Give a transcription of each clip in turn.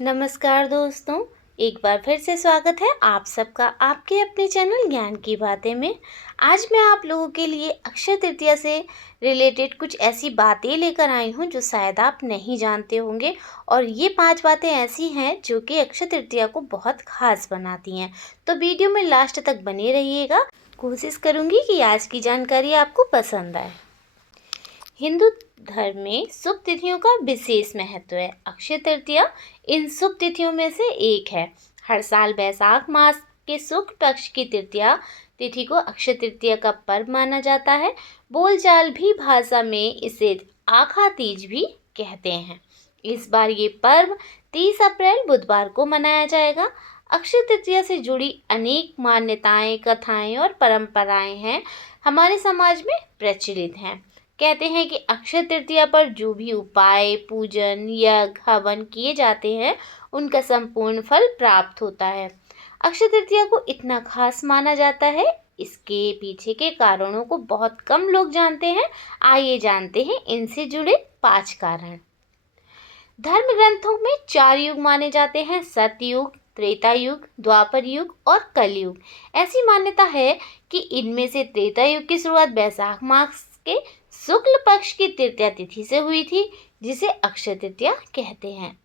नमस्कार दोस्तों, एक बार फिर से स्वागत है आप सबका आपके अपने चैनल ज्ञान की बातें में। आज मैं आप लोगों के लिए अक्षय तृतीया से रिलेटेड कुछ ऐसी बातें लेकर आई हूँ जो शायद आप नहीं जानते होंगे, और ये 5 बातें ऐसी हैं जो कि अक्षय तृतीया को बहुत खास बनाती हैं। तो वीडियो में लास्ट तक बने रहिएगा। कोशिश करूँगी कि आज की जानकारी आपको पसंद आए। हिंदू धर्म में शुभ तिथियों का विशेष महत्व है। अक्षय तृतीया इन शुभ तिथियों में से एक है। हर साल वैशाख मास के शुक्ल पक्ष की तृतीया तिथि को अक्षय तृतीया का पर्व माना जाता है। बोलचाल भी भाषा में इसे आखा तीज भी कहते हैं। इस बार ये पर्व 30 अप्रैल बुधवार को मनाया जाएगा। अक्षय तृतीया से जुड़ी अनेक मान्यताएं, कथाएं और परंपराएं हैं हमारे समाज में प्रचलित हैं। कहते हैं कि अक्षय तृतीया पर जो भी उपाय, पूजन, यज्ञ, हवन किए जाते हैं उनका संपूर्ण फल प्राप्त होता है। अक्षय तृतीया को इतना खास माना जाता है, इसके पीछे के कारणों को बहुत कम लोग जानते हैं। आइए जानते हैं इनसे जुड़े 5 कारण। धर्म ग्रंथों में 4 युग माने जाते हैं: सतयुग, त्रेता युग, द्वापर युग और कलयुग। ऐसी मान्यता है कि इनमें से त्रेता युग की शुरुआत वैशाख मास के शुक्ल पक्ष की तृतीया तिथि से हुई थी, जिसे अक्षय तृतीया कहते हैं।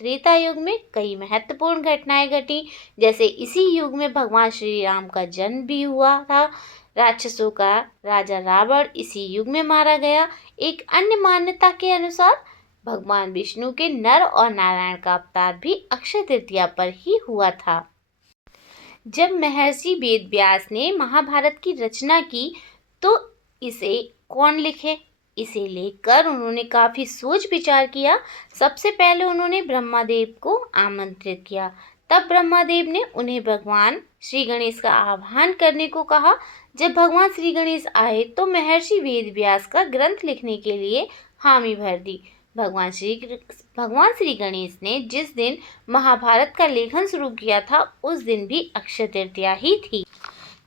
त्रेता युग में कई महत्वपूर्ण घटनाएं घटी, जैसे इसी युग में भगवान श्री राम का जन्म भी हुआ था। राक्षसों का राजा रावण इसी युग में मारा गया। एक अन्य मान्यता के अनुसार भगवान विष्णु के नर और नारायण का अवतार भी अक्षय तृतीया पर ही हुआ था। जब महर्षि वेद व्यास ने महाभारत की रचना की तो इसे कौन लिखे, इसे लेकर उन्होंने काफ़ी सोच विचार किया। सबसे पहले उन्होंने ब्रह्मादेव को आमंत्रित किया। तब ब्रह्मादेव ने उन्हें भगवान श्री गणेश का आह्वान करने को कहा। जब भगवान श्री गणेश आए तो महर्षि वेद व्यास का ग्रंथ लिखने के लिए हामी भर दी। भगवान श्री गणेश ने जिस दिन महाभारत का लेखन शुरू किया था उस दिन भी अक्षय तृतीया ही थी।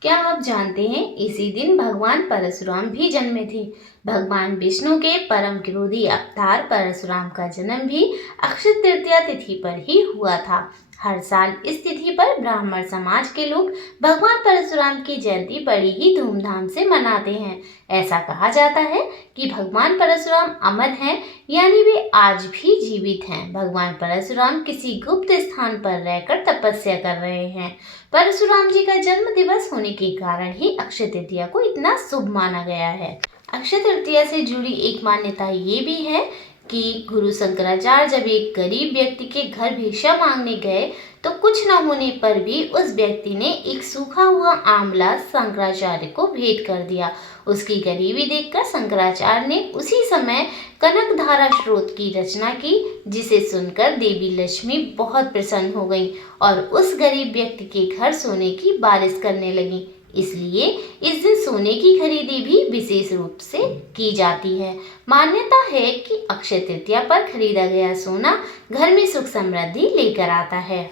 क्या आप जानते हैं इसी दिन भगवान परशुराम भी जन्मे थे। भगवान विष्णु के परम क्रोधी अवतार परशुराम का जन्म भी अक्षय तृतीया तिथि पर ही हुआ था। हर साल इस तिथि पर ब्राह्मण समाज के लोग भगवान परशुराम की जयंती बड़ी ही धूमधाम से मनाते हैं। ऐसा कहा जाता है कि भगवान परशुराम अमर हैं, यानी वे आज भी जीवित हैं। भगवान परशुराम किसी गुप्त स्थान पर रहकर तपस्या कर रहे हैं। परशुराम जी का जन्म दिवस होने के कारण ही अक्षय तृतीया को इतना शुभ माना गया है। अक्षय तृतीया से जुड़ी एक मान्यता ये भी है कि गुरु शंकराचार्य जब एक गरीब व्यक्ति के घर भिक्षा मांगने गए तो कुछ न होने पर भी उस व्यक्ति ने एक सूखा हुआ आंवला शंकराचार्य को भेंट कर दिया। उसकी गरीबी देखकर शंकराचार्य ने उसी समय कनकधारा स्रोत की रचना की, जिसे सुनकर देवी लक्ष्मी बहुत प्रसन्न हो गईं और उस गरीब व्यक्ति के घर सोने की बारिश करने लगीं। इसलिए इस दिन सोने की खरीदी भी विशेष रूप से की जाती है। मान्यता है कि अक्षय तृतीया पर खरीदा गया सोना घर में सुख समृद्धि लेकर आता है।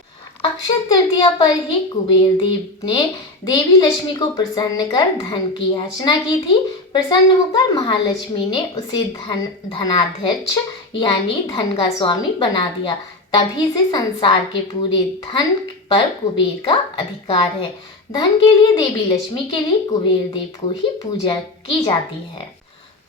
अक्षय तृतीया पर ही कुबेर देव ने देवी लक्ष्मी को प्रसन्न कर धन की याचना की थी। प्रसन्न होकर महालक्ष्मी ने उसे धनाध्यक्ष यानी धन का स्वामी बना दिया। तभी से संसार के पूरे धन पर कुबेर का अधिकार है। धन के लिए देवी लक्ष्मी के लिए कुबेर देव को ही पूजा की जाती है।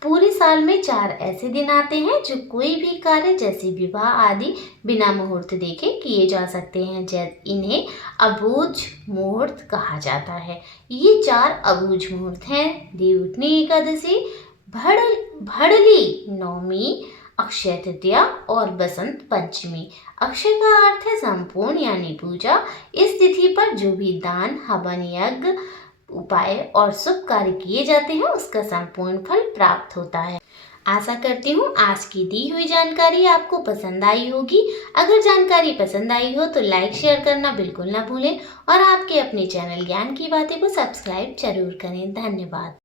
पूरे साल में 4 ऐसे दिन आते हैं जो कोई भी कार्य जैसे विवाह आदि बिना मुहूर्त देखे किए जा सकते हैं। इन्हें अबूझ मुहूर्त कहा जाता है। ये 4 अबूझ मुहूर्त हैं: देवउठनी एकादशी, भड़ली नवमी, अक्षय तृतीया और बसंत पंचमी। अक्षय का अर्थ है संपूर्ण यानी पूजा। इस तिथि पर जो भी दान, हवन, यज्ञ, उपाय और शुभ कार्य किए जाते हैं उसका संपूर्ण फल प्राप्त होता है। आशा करती हूँ आज की दी हुई जानकारी आपको पसंद आई होगी। अगर जानकारी पसंद आई हो तो लाइक शेयर करना बिल्कुल ना भूलें और आपके अपने चैनल ज्ञान की बातें को सब्सक्राइब जरूर करें। धन्यवाद।